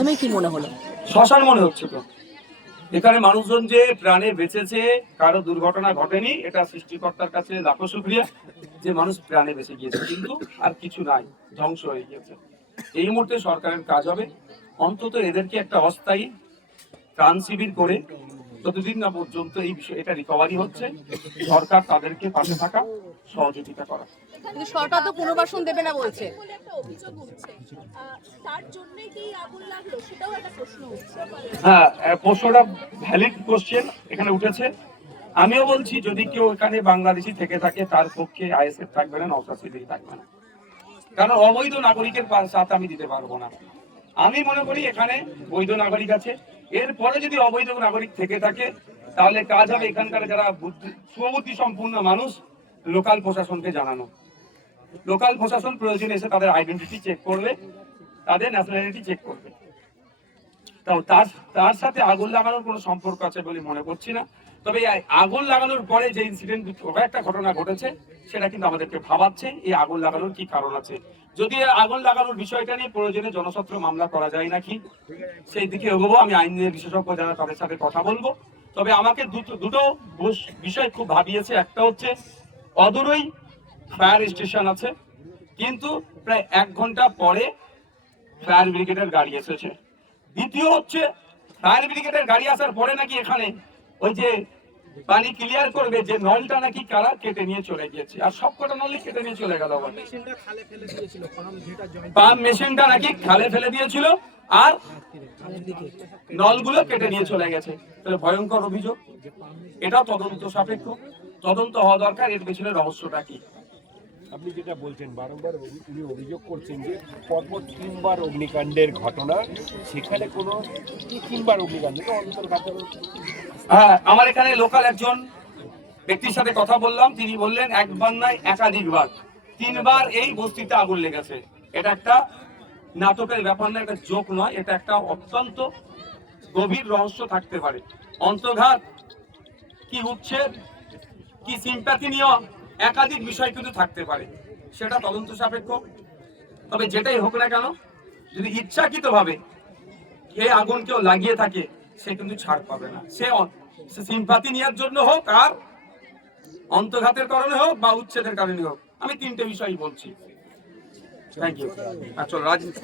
তুমি কি মনে হলো? শ্মশান মনে হচ্ছে তো। এখানে মানুষজন যে প্রাণে বেঁচেছে, কারো দুর্ঘটনা ঘটেনি, এটা সৃষ্টিকর্তার কাছে লাখো শুকরিয়া যে মানুষ প্রাণে বেঁচে গিয়েছে, কিন্তু আর কিছু নাই, ধ্বংস হয়ে গিয়েছে। এই মুহূর্তে সরকারের কাজ হবে অন্তত এদেরকে একটা অস্থায়ী ত্রাণ শিবির করে যতদিন না পর্যন্ত এই বিষয় এটা রিকভারি হচ্ছে, সরকার তাদেরকে পাশে থাকা, সহযোগিতা করা। কিন্তু সরকার তো পুনর্বাসন দেবে না বলছে। হ্যাঁ, প্রশ্নটা ভ্যালিড কোশ্চেন এখানে উঠেছে। আমিও বলছি যদি কেউ এখানে বাংলাদেশি থেকে থাকে তার পক্ষে আইএসএফ থাকবে না, নওশাদ সিদ্দিকী থাকবে না, কারণ অবৈধ নাগরিকের সাথে আমি দিতে পারবো না। আমি মনে করি এখানে বৈধ নাগরিক আছে, এরপরে যদি অবৈধ নাগরিক থেকে থাকে তাহলে কাজ হবে এখানকার যারা সুবুদ্ধি সম্পূর্ণ মানুষ, লোকাল প্রশাসনকে জানানো। লোকাল প্রশাসন প্রয়োজনে এসে তাদের আইডেন্টিটি চেক করবে, তাদের ন্যাশনালিটি চেক করবে। তার সাথে আগুন লাগানোর কোনো সম্পর্ক আছে বলে মনে করছি না। তবে আগুন লাগানোর পরে যে ইনসিডেন্ট একটা ঘটনা ঘটেছে সেটা কিন্তু আমাদেরকে ভাবাচ্ছে এই আগুন লাগানোর কি কারণ আছে। যদি আগুন লাগানোর বিষয়টা নিয়ে প্রয়োজনে জনস্বার্থ মামলা করা যায় নাকি সেই দিকে এগোবো, আমি আইনের বিশেষজ্ঞ যারা তাদের সাথে কথা বলবো। তবে আমাকে দুটো বিষয় খুব ভাবিয়েছে। একটা হচ্ছে অদূরই ফায়ার স্টেশন আছে, কিন্তু প্রায় 1 ঘন্টা পরে ফায়ার ব্রিগেডের গাড়ি এসেছে। দ্বিতীয় হচ্ছে ফায়ার ব্রিগেডের গাড়ি আসার পরে নাকি এখানে ওই যে পানি ক্লিয়ার করবে যে নলটা নাকি কারা কেটে নিয়ে চলে গিয়েছে, আর সবকটা নলই কেটে নিয়ে চলে গেল। পাম্প মেশিনটা নাকি খালে ফেলে দিয়েছিল আর নলগুলো কেটে নিয়ে চলে গেছে। তাহলে ভয়ঙ্কর অভিযোগ, এটা তদন্ত সাপেক্ষ, তদন্ত হওয়া দরকার এর পেছনে রহস্যটা কি। আপনি যেটা বলছেন বারংবার উনি অভিযোগ করছেন যে পরপর 3বার অগ্নিকাণ্ডের ঘটনা, সেখানে কোনো 3বার অগ্নিকাণ্ড অন্তর্ঘাতের। হ্যাঁ, আমার এখানে লোকাল একজন ব্যক্তির সাথে কথা বললাম, তিনি বললেন একবার নয় একাধিকবার, 3বার এই বস্তিতে আগুন লেগেছে। এটা একটা নাটকের ব্যাপার না, এটা জোক নয়, এটা একটা অত্যন্ত গভীর রহস্য থাকতে পারে। অন্তর্ঘাত কি উচ্ছেদ কি সিম্প্যাথি নিয়ে একাধিক বিষয় কিন্তু থাকতে পারে, সেটা তদন্ত সাপেক্ষ। তবে যেটাই হোক না কেন, যদি ইচ্ছাকৃত ভাবে এই আগুন কেউ লাগিয়ে থাকে সে কিন্তু ছাড় পাবে না, সে সিম্প্যাথি নেওয়ার জন্য হোক আর অন্তর্ঘাতের কারণে হোক বা উচ্ছেদের কারণে হোক। আমি 3টে বিষয় বলছি। Thank you. চলো রাজনীতি।